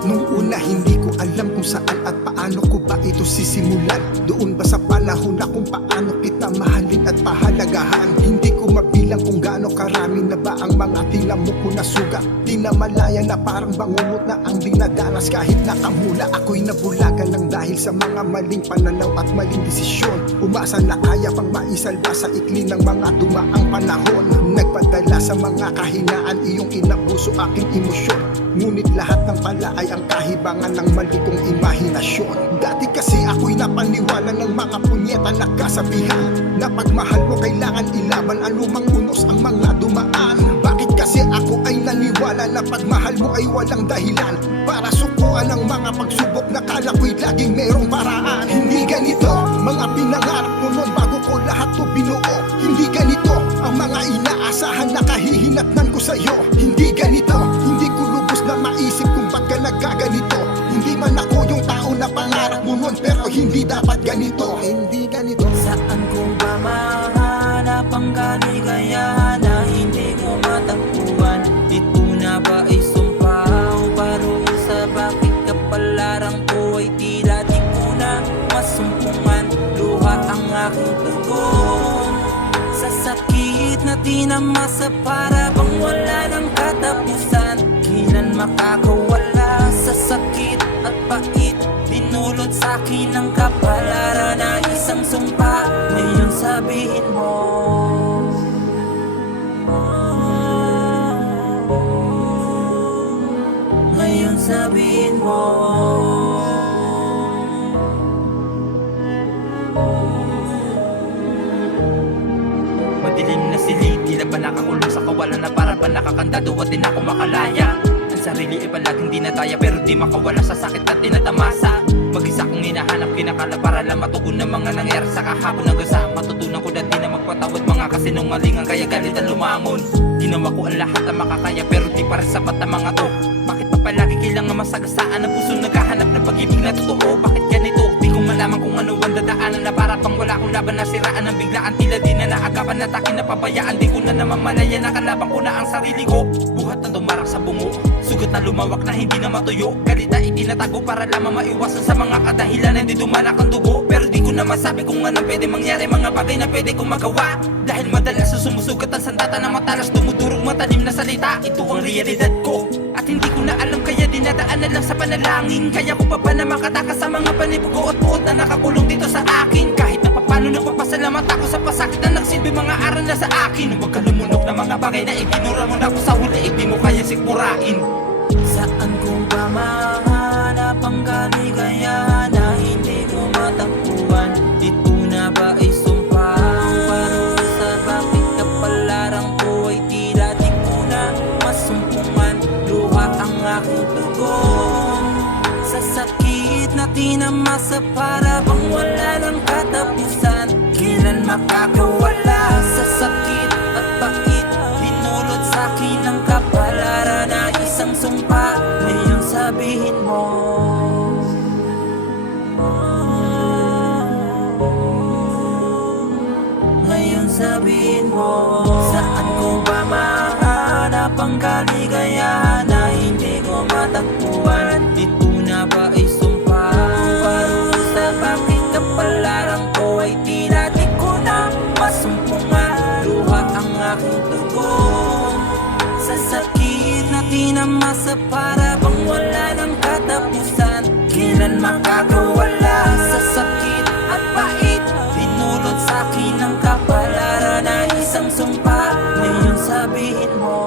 Nung una hindi ko alam kung saan at paano ko ba ito sisimulan. Doon ba sa panahon na kung paano kita mahalin at pahalagahan. Hindi ko mabilang kung gaano karami na ba ang mga tinamo ko na sugat. Di na malaya na parang bangungot na ang dinadanas. Kahit nakamula ako'y nabulagan lang dahil sa mga maling pananaw at maling desisyon. Umasa na kaya pang maisalba sa ikli ng mga dumaang panahon. Nagpadala sa mga kahinaan iyong inabuso aking emosyon. Ngunit lahat ng pala ay ang kahibangan ng mali kong imahinasyon. Dati kasi ako'y napaniwala ng mga punyeta na kasabihan na pagmahal mo kailangan ilaban anumang unos ang mga dumaan. Bakit kasi ako ay naniwala na pagmahal mo ay walang dahilan para sukuan ang mga pagsubok na kala ko'y laging merong paraan. Hindi ganito mga pinangarap ko noon bago ko lahat to binuo. Hindi ganito ang mga inaasahan na kahihinatnan ko sa'yo. Hindi ganito, hindi ko lubos na maisip kung ba't ka nagkaganito. Hindi man ako yung tao na pangarap mo noon, pero hindi dapat ganito. Hindi ganito. Saan ko ba mahanap ang kaligayahan na hindi ko matagpuan? Ito na ba ay sumpa o parusa? Bakit kapalaran ko ay tila di ko na masumpungan? Luha ang aking tugon sa sakit na tinamasa, para bang wala ng katapusan. Kailan makakawala sa sakit at pait? Dinulot sa'kin ang kapalaran na isang sumpa. Ngayon sabihin mo, ngayon sabihin mo. Madilim na silid, tila ba nakakulong sa kawalan na para ba nakakandado at di na ako makalaya. Ang sarili ay palaging dinadaya pero di makawala sa sakit at tinatamasa. Mag-isa kong hinahanap kinakala para lang matugon ng mga nangyari sa kahapon. Hanggang sa matutunan ko dati na magpatawad mga kasinungalingan, kaya galit ang lumangon. Ginawa ko ang lahat na makakaya pero di pa rin sapat ang mga to. Bakit pa palagi kailangan masagasaan ang puso naghahanap ng pag-ibig na totoo? Bakit ganito? Di ko malaman kung ano ang dadaanan na para pang wala akong laban na siraan ng biglaan. Tila di na naagapan na takin na pabayaan. Di ko na naman malaya na kalaban ko na ang sarili ko. Buhat na tumarang sa bungo, sugat na lumawak na hindi na matuyo. Galit na itinatago para lamang maiwasan sa mga kadahilan na hindi dumalak ang dugo. Pero di ko na masabi kung ano pwede mangyari, mga bagay na pwede kong magawa. Dahil madalas sumusugat ang sandata na matalas dumudurog matalim na salita. Ito ang realidad ko at hindi ko na alam, kaya dinadaan na lang sa panalangin. Kaya ko pa ba na makatakas sa mga panibugo at buot na nakakulong dito sa akin? Kahit na papano nagpapasalamat ako sa pasakit na nagsilbi mga aral na sa akin. Huwag ka lumunok na mga bagay na itinura mo na ako sa huli, hindi mo kaya sikmurain. Saan ko ba mahanap ang kaligayahan na hindi ko matagpuan? Ito na ba ay sumpa o parusa? Bakit kapalaran ko ay tila di ko na masumpungan? Luha ang aking tugon sa sakit na tinamasa, para bang wala ng katapusan. Kailan makakawala sa sakit at pait? Dinulot sa'kin ang kapalaran na isang sumpa. Ngayon sabihin mo, ngayon sabihin mo. Saan ko ba mahanap ang kaligayahan na hindi ko matagpuan? Ito na ba ay sumpa o parusa? Bakit kapalaran ko ay tila di ko na masumpungan? Luha ang aking tugon sa sakit na tinamasa, para bang wala ng katapusan. Kailan makakawala sa sakit at pait? Dinulot sa'kin ang kapalaran na isang sumpa. Ngayon sabihin mo,